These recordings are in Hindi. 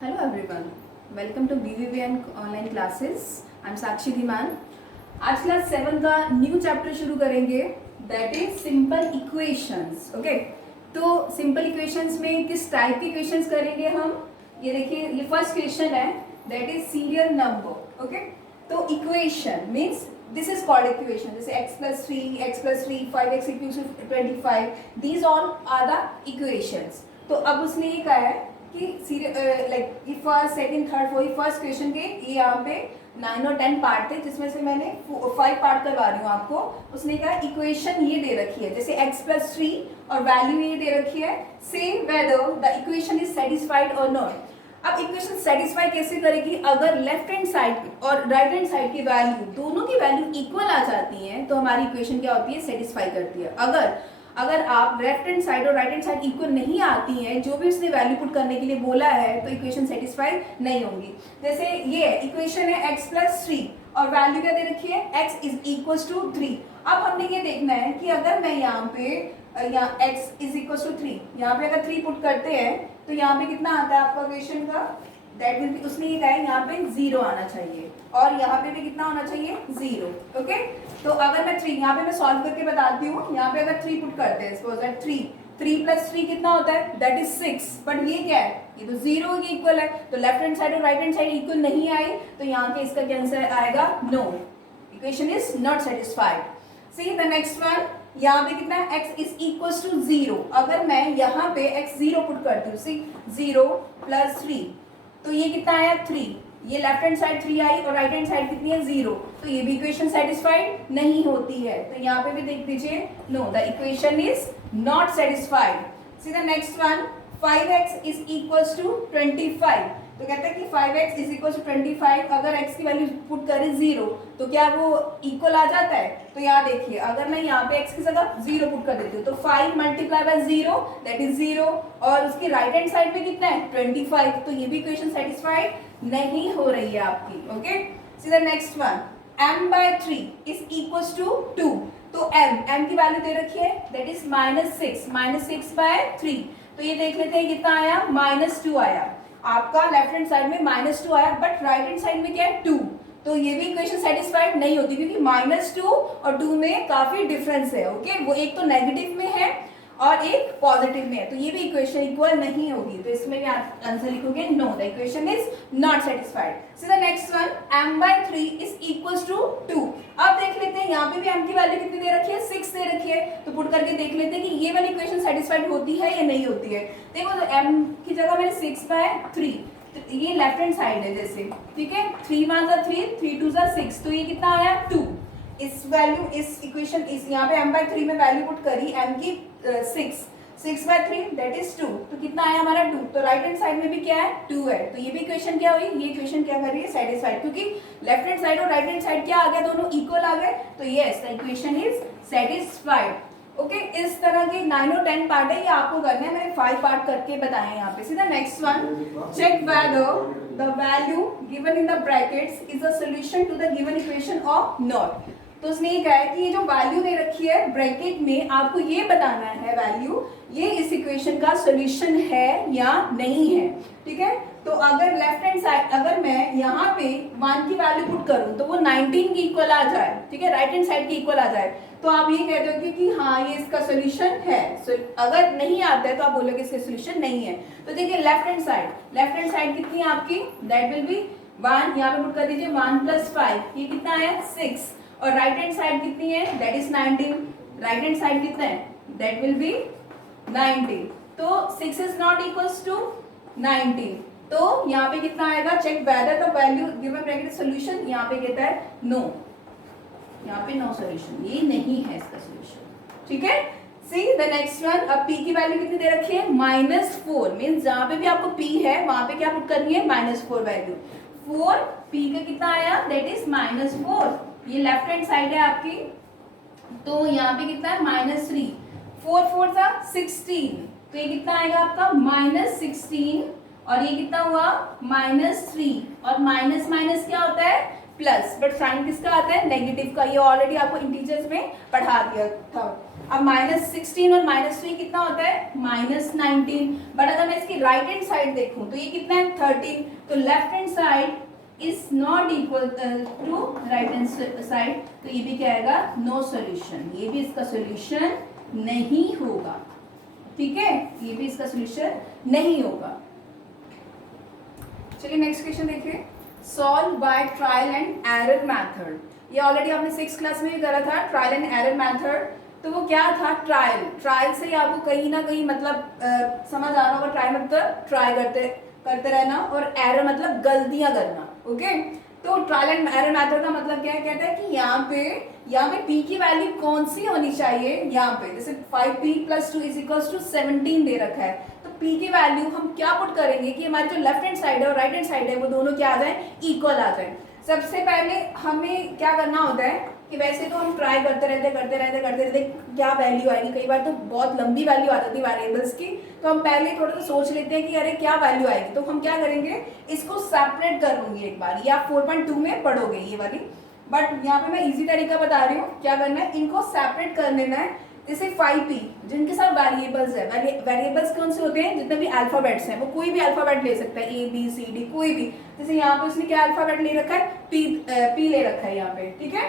Hello everyone, welcome to BVVN online classes. I'm Sakshi Dhiman. आज क्लास 7 का न्यू चैप्टर शुरू करेंगे, that is simple equations. Okay, तो सिंपल इक्वेशंस में किस टाइप के इक्वेशंस करेंगे हम? ये देखिए, ये फर्स्ट क्वेश्चन है, that is serial number. Okay, तो equation means this is called equation. जैसे x+3, 5x = 25, these all are the equations. तो अब उसने ये कहा है कि लाइक ये first second third fourth first question के ये यहाँ पे 9 और 10 पार्ट थे, जिसमें से मैंने 5 पार्ट करवा रही हूँ आपको. उसने कहा इक्वेशन ये दे रखी है, जैसे x+3 और वैल्यू ये दे रखी है, से whether the equation is satisfied और नॉट. अब इक्वेशन सेटिस्फाई कैसे करेगी? अगर लेफ्ट हैंड साइड और राइट हैंड साइड की वैल्यू, दोनों की वैल्यू इक्वल आ जाती है, तो हमारी इक्वेशन क्या होती है? सेटिस्फाई करती है. अगर आप लेफ्ट हैंड साइड और राइट हैंड साइड इक्वल नहीं आती हैं, जो भी उसने वैल्यू पुट करने के लिए बोला है, तो इक्वेशन सेटिस्फाई नहीं होंगी. जैसे ये इक्वेशन है x+3 और वैल्यू क्या दे रखी है? x = 3. अब हमने ये देखना है कि अगर मैं यहाँ पे x = 3, यहाँ पे अगर 3 पुट करते हैं तो यहाँ पे कितना आता है आपका इक्वेशन का? दैट विल बी, उसने ये कहा है यहाँ पे 0 आना चाहिए और यहाँ पे भी कितना होना चाहिए? 0. ओके, तो अगर मैं 3 यहाँ पे मैं सॉल्व करके बताती हूँ. यहाँ पे अगर 3 पुट करते हैं, सपोज दैट 3 + 3 कितना होता है? That is 6. बट ये क्या है? ये तो 0 के इक्वल है. तो लेफ्ट हैंड साइड और राइट हैंड साइड इक्वल नहीं आई, तो यहाँ पे इसका क्या आंसर आएगा? No, equation is not satisfied. See the next one. यहाँ पे कितना है? x = 0. अगर मैं यहाँ पे x 0 पुट करती हूँ, सी 0 + 3, तो ये कितना आया? 3. ये लेफ्ट हैंड साइड 3 आई और राइट हैंड साइड कितनी है? 0. तो ये भी इक्वेशन सेटिस्फाइड नहीं होती है. तो यहाँ पे भी देख दीजिए, no, the equation is not satisfied. See the next one. 5x = 25. तो कहता है कि 5x = 25. अगर x की वैल्यू पुट करें 0, तो क्या वो इक्वल आ जाता है? तो यहाँ देखिए, अगर मैं यहाँ पे x की जगह 0 पुट कर देती हूँ, तो 5 × 0 दैट इज 0. और उसकी राइट हैंड साइड में कितना है? 25. तो ये भी इक्वेशन सेटिस्फाइड नहीं हो रही है आपकी. Okay, C the next one. m/3 = 2. तो m की वैल्यू दे रखी है, दैट इज -6. -6/3. तो ये देख लेते हैं कितना आया? -2 आया. आपका लेफ्ट हैंड साइड में -2 आया, बट राइट हैंड साइड में क्या है? 2. तो ये भी इक्वेशन सेटिस्फाइड नहीं होती, क्योंकि -2 और 2 में काफी डिफरेंस है. ओके, वो एक तो नेगेटिव में है और एक पॉजिटिव में है, तो ये भी इक्वेशन इक्वल नहीं होगी. तो इसमें भी आंसर लिखोगे no, the equation is not satisfied. See the next one. m/3 = 2. अब देख लेते हैं, यहाँ पे भी m की वैल्यू कितनी दे रखी है? 6 दे रखी है. तो पुट करके देख लेते हैं कि ये वाली इक्वेशन सेटिस्फाइड होती है या नहीं होती है. देखो, तो m की जगह मैंने 6/3, तो ये लेफ्ट हैंड साइड है जैसे, ठीक है. 3 × 3, 3 × 6, तो ये कितना आया? 2. इस वैल्यू, इस इक्वेशन, इस यहाँ पे m/3 में वैल्यू पुट करी m की 6/3 दैट इज 2. तो कितना आया हमारा? 2. तो राइट हैंड साइड में भी क्या है? 2 है. तो ये भी इक्वेशन क्या हुई? ये इक्वेशन क्या कर रही है? सेटिस्फाइड, क्योंकि लेफ्ट हैंड साइड और राइट हैंड साइड क्या आ गया? दोनों इक्वल आ गए. तो yes, the equation is satisfied. Okay, इस तरह के 9 और 10 पार्ट है, ये आपको करना है. मैंने 5 पार्ट करके बताए यहाँ पे. सीधा next one. Check whether the value given in the brackets is a solution to the given equation और नॉट. तो उसने ये कहा है कि ये जो वैल्यू दे रखी है ब्रैकेट में, आपको ये बताना है वैल्यू, ये इस इक्वेशन का सॉल्यूशन है या नहीं है. ठीक है. तो अगर लेफ्ट हैंड साइड, अगर मैं यहाँ पे 1 की वैल्यू पुट करूँ तो वो 19 की इक्वल आ जाए, ठीक है, राइट हैंड साइड की इक्वल आ जाए, तो आप ये कह दोगे कि हाँ, ये इसका सॉल्यूशन है. अगर नहीं आता है तो आप बोलोगे इसका सॉल्यूशन नहीं है. तो देखिए, लेफ्ट हैंड साइड कितनी है आपकी? That will be 1. यहाँ पे पुट कर दीजिए 1 + 5, ये कितना है? 6. और राइट हैंड साइड कितनी है? That is 19. Right hand side कितना है? That will be 19. तो 6 इज नॉट इक्वल्स टू 19. तो यहाँ पे कितना आएगा? Check whether the value given bracket solution. यहाँ पे कहता है नो, यहाँ पे नो सोल्यूशन, ये नहीं है इसका सोल्यूशन. ठीक है. सी द नेक्स्ट वन. अब p की वैल्यू कितनी दे रखी है? -4. मीन्स जहाँ पे भी आपको p है वहां पे क्या पुट करनी है? -4 वैल्यू. 4 p का कितना आया? That is -4. ये लेफ्ट हैंड साइड है आपकी, तो यहाँ पे कितना है? -3. 4 4 16, तो ये कितना आएगा आपका? -16. और ये कितना हुआ? -3. और माइनस माइनस क्या होता है? प्लस. बट साइन किसका आता है? नेगेटिव का. ये ऑलरेडी आपको इंटीजर्स में पढ़ा दिया था. अब -16 और -3 कितना होता है? -19। बट अगर मैं इसकी राइट हैंड साइड देखूं तो ये कितना है? 13। तो left hand side is not equal to right hand side, तो ये भी क्या आएगा? No solution. ये भी इसका सोल्यूशन नहीं होगा, ठीक है, ये भी इसका सोल्यूशन नहीं होगा। चलिए नेक्स्ट क्वेश्चन देखिए, solve by trial and error method. ये ऑलरेडी आपने 6th क्लास में भी करा था, ट्रायल एंड एरर मेथड। तो वो क्या था? ट्रायल से ही आपको कहीं ना कहीं मतलब समझ आ रहा होगा। ट्राई मतलब ट्राई करते रहना, और एरर मतलब गलतियां करना, ओके। तो ट्रायल एंड एरर मेथड का मतलब क्या है? कहता है कि यहाँ पे p की वैल्यू कौन सी होनी चाहिए? यहाँ पे जैसे 5p + 2 = 17 दे रखा है, तो p की वैल्यू हम क्या पुट करेंगे कि हमारी जो लेफ्ट हैंड साइड है और राइट हैंड साइड है वो दोनों क्या आ जाए? इक्वल आ जाए। सबसे पहले हमें क्या करना होता है कि वैसे तो हम ट्राई करते रहते क्या वैल्यू आएगी। कई बार तो बहुत लंबी वैल्यू आ जाती है वेरिएबल्स की, तो हम पहले थोड़ा सा सोच लेते हैं कि अरे क्या वैल्यू आएगी। तो हम क्या करेंगे, इसको सेपरेट कर लूंगी एक बार, या 4.2 में पढ़ोगे ये वाली। बट यहाँ पे मैं इजी तरीका बता रही हूँ, क्या करना है, इनको सेपरेट कर लेना है। जैसे 5p जिनके साथ वेरिएबल्स है, वेरिएबल्स कौन से होते हैं? जितने भी अल्फाबेट्स हैं, वो कोई भी अल्फाबेट ले सकता है, ABCD कोई भी। जैसे यहाँ पे उसने क्या अल्फाबेट ले रखा है? P ले रखा है यहाँ पे, ठीक है।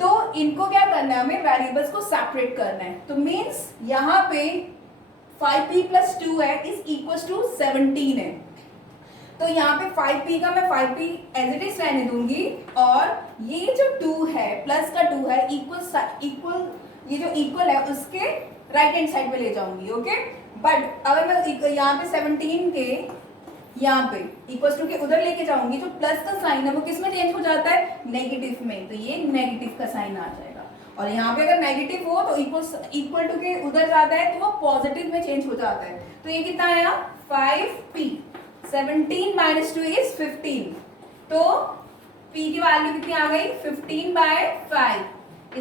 तो इनको क्या करना है, हमें वेरिएबल्स को सेपरेट करना है। तो मीन्स यहाँ पे 5p + 2 है = 17 है। तो यहाँ पे 5p का मैं 5p एज इट इज रहने दूंगी, और ये जो 2 है प्लस का 2 है इक्वल ये जो इक्वल है उसके राइट हैंड साइड पे ले जाऊंगी, ओके। बट अगर मैं यहाँ पे 17 के यहाँ पे = के उधर लेके जाऊंगी, जो प्लस का साइन है वो किस में चेंज हो जाता है? नेगेटिव में। तो ये नेगेटिव का साइन आ जाएगा। और यहाँ पे अगर नेगेटिव हो तो इक्वल टू के उधर जाता है तो वो पॉजिटिव में चेंज हो जाता है। तो ये कितना आया? 5p। 17 - 2 = 15। तो p की वैल्यू कितनी आ गई? 15/5 =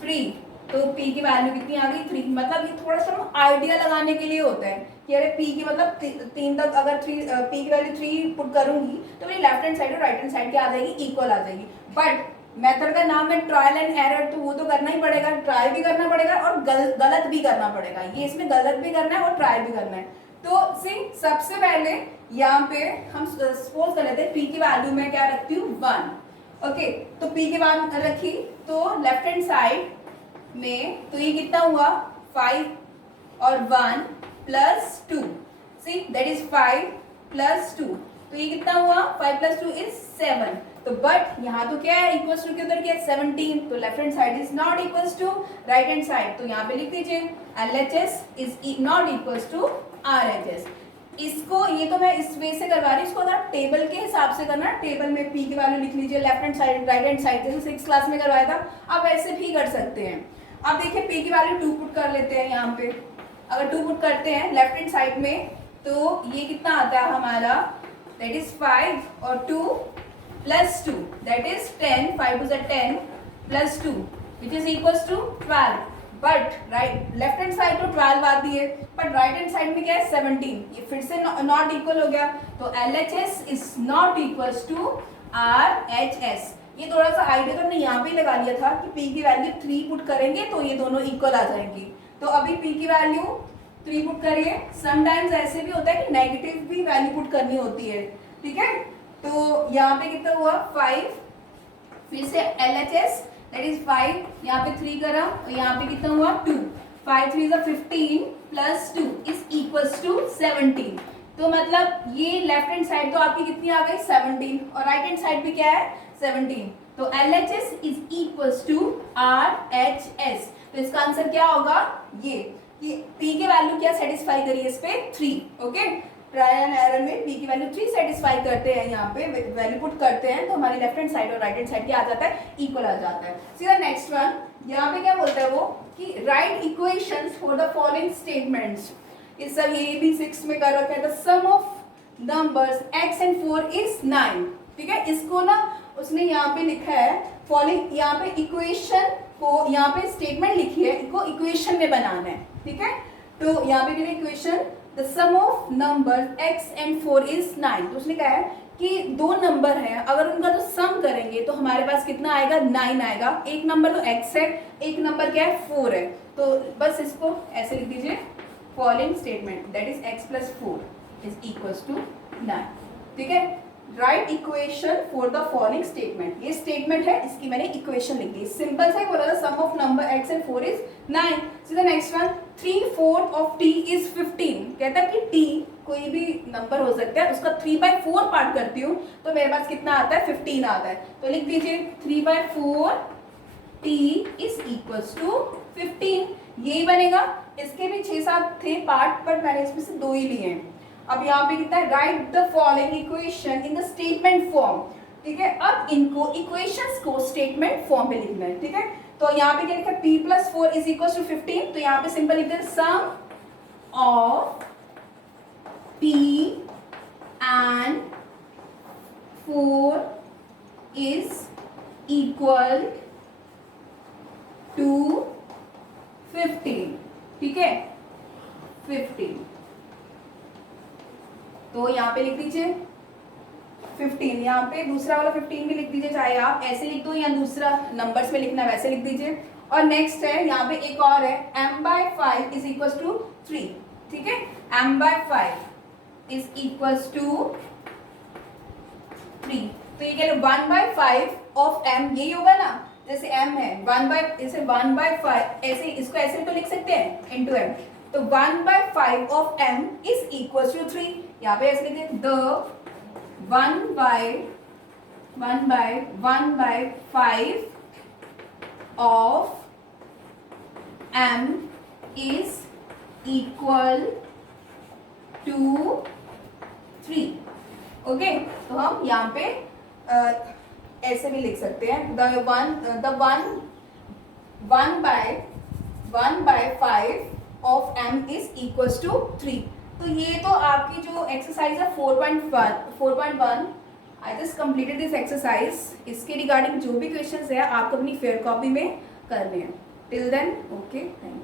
3। तो p की वैल्यू कितनी आ गई? 3। मतलब ये थोड़ा सा आइडिया लगाने के लिए होता है कि अरे p की मतलब 3 तक अगर p की वैल्यू 3 पुट करूंगी तो मेरी लेफ्ट हैंड साइड और राइट हैंड साइड क्या आ जाएगी? इक्वल आ जाएगी। बट मेथड का नाम है ट्रायल एंड एरर, तो वो तो करना ही पड़ेगा, ट्राई भी करना पड़ेगा और गलत भी करना पड़ेगा। ये इसमें गलत भी करना है और ट्राई भी करना है। तो सबसे पहले यहाँ पे हम सपोज कर लेते हैं p की वैल्यू में क्या रखती हूँ? 1, ओके। तो p की वैल्यू रखी, तो लेफ्ट हैंड साइड में तो ये कितना हुआ? 5 और 1 + 2, सी दैट इज 5 + 2। तो ये कितना हुआ? 5 + 2 = 7। तो बट यहाँ तो क्या है? इक्वल्स टू के उधर क्या है? 17। तो left hand side is not equals to right hand side. तो यहाँ पे लिख दीजिए LHS is not equals to RHS। इसको ये तो मैं इस वे से करवा रही हूँ, इसको अगर टेबल के हिसाब से करना, टेबल में p की वैल्यू लिख लीजिए, left hand side right hand side, जैसे 6th क्लास में करवाया था, आप ऐसे भी कर सकते हैं। अब देखिए p की वैल्यू 2 पुट कर लेते हैं यहाँ पे। अगर 2 पुट करते हैं लेफ्ट हैंड साइड में तो ये कितना आता है हमारा? दैट इज 5 और 2 + 2 that is 10। 5 2 = 10 + 2 which is equals to 12। But right left hand side तो 12 आती है, बट राइट हैंड साइड में क्या है? 17। ये फिर से नॉट इक्वल हो गया। तो LHS is not equals to RHS। ये थोड़ा सा आइडिया तो हमने यहाँ पे लगा लिया था कि p की वैल्यू 3 पुट करेंगे तो ये दोनों इक्वल आ जाएंगी। तो अभी p की वैल्यू 3 पुट करिए। समटाइम्स ऐसे भी होता है कि नेगेटिव भी वैल्यू पुट करनी होती है, ठीक है। तो यहाँ पे कितना हुआ? 5, फिर से LHS दैट इज 5, यहाँ पे 3 करा और यहाँ पे कितना हुआ? 2। 5 3 = 15 + 2 = 17। तो मतलब ये लेफ्ट हैंड साइड तो आपकी कितनी आ गई? 17, और राइट हैंड साइड भी क्या है? 17। तो LHS is equals to RHS। तो इसका आंसर क्या होगा? ये कि p की वैल्यू क्या सेटिस्फाई करिए इस पे? 3, ओके। ट्रायल एंड एरर में p की वैल्यू 3 सेटिस्फाई करते हैं, यहाँ पे वैल्यू पुट करते हैं तो हमारी लेफ्ट हैंड साइड और राइट हैंड साइड क्या आ जाता है? इक्वल आ जाता है। सीधा नेक्स्ट वन, यहाँ पे क्या बोलता है वो कि write equations for the following statements. इस सब ये भी 6 में कर रखा है। The sum of numbers x and 4 is 9, ठीक है। इसको ना उसने यहाँ पे लिखा है फॉलोइंग, यहाँ पे इक्वेशन को, यहाँ पे स्टेटमेंट लिखी है, इसको इक्वेशन में बनाना है, ठीक है। तो यहाँ पे equation the sum of number x and 4 is 9। तो उसने कहा है कि दो नंबर हैं, अगर उनका जो सम करेंगे तो हमारे पास कितना आएगा, 9 आएगा। एक नंबर तो x है, एक नंबर क्या है, 4 है। तो बस इसको ऐसे लिख दीजिए, following statement that is x plus 4 is equals to 9। ठीक है, write equation for the following statement. ये स्टेटमेंट है, इसकी मैंने इक्वेशन लिख दी। सिंपल सा ही बोला था, sum of number x and 4 is 9। So the next one, 3/4 of t is 15। कहता है कि t कोई भी नंबर हो सकता है, उसका 3/4 पार्ट करती हूँ तो मेरे पास कितना आता है, 15 आता है। तो लिख दीजिए 3/4 t इज इक्वल्स टू 15। यही बनेगा। इसके भी 6-7 थे पार्ट, बट मैंने इसमें से 2 ही लिए हैं। अब यहाँ पे कितना है, right the following equation in the statement form. ठीक है, अब इनको इक्वेशंस को स्टेटमेंट फॉर्म में लिखना है। ठीक है, तो यहाँ पे क्या लिखा है, p plus 4 is equal to 15। तो यहाँ पे सिंपल लिखते हैं sum of p and 4 is equal to 15। ठीक है, 15। तो यहाँ पे लिख दीजिए 15, यहाँ पे दूसरा वाला 15 भी लिख दीजिए, चाहे आप ऐसे लिख दो या दूसरा नंबर्स में लिखना वैसे लिख दीजिए। और नेक्स्ट है यहाँ पे एक और है, m/5 इज इक्वल टू 3। ठीक है, m/5 इज इक्वल्स टू 3। तो ये क्या, 1/5 ऑफ m, यही होगा ना, जैसे m है 1/5, ऐसे इसको ऐसे तो लिख सकते हैं इनटू m। तो 1/5 of m is equals to 3। यहाँ पे ऐसे लिखते हैं the 1/5 of m is equal to 3। Okay, तो हम यहाँ पे ऐसे भी लिख सकते हैं, the 1/5 of m is equals to 3। तो ये तो आपकी जो एक्सरसाइज है 4.1 I just completed this exercise. इसके रिगार्डिंग जो भी क्वेश्चंस है आपको अपनी फेयर कॉपी में करने हैं। Till then okay, thank you.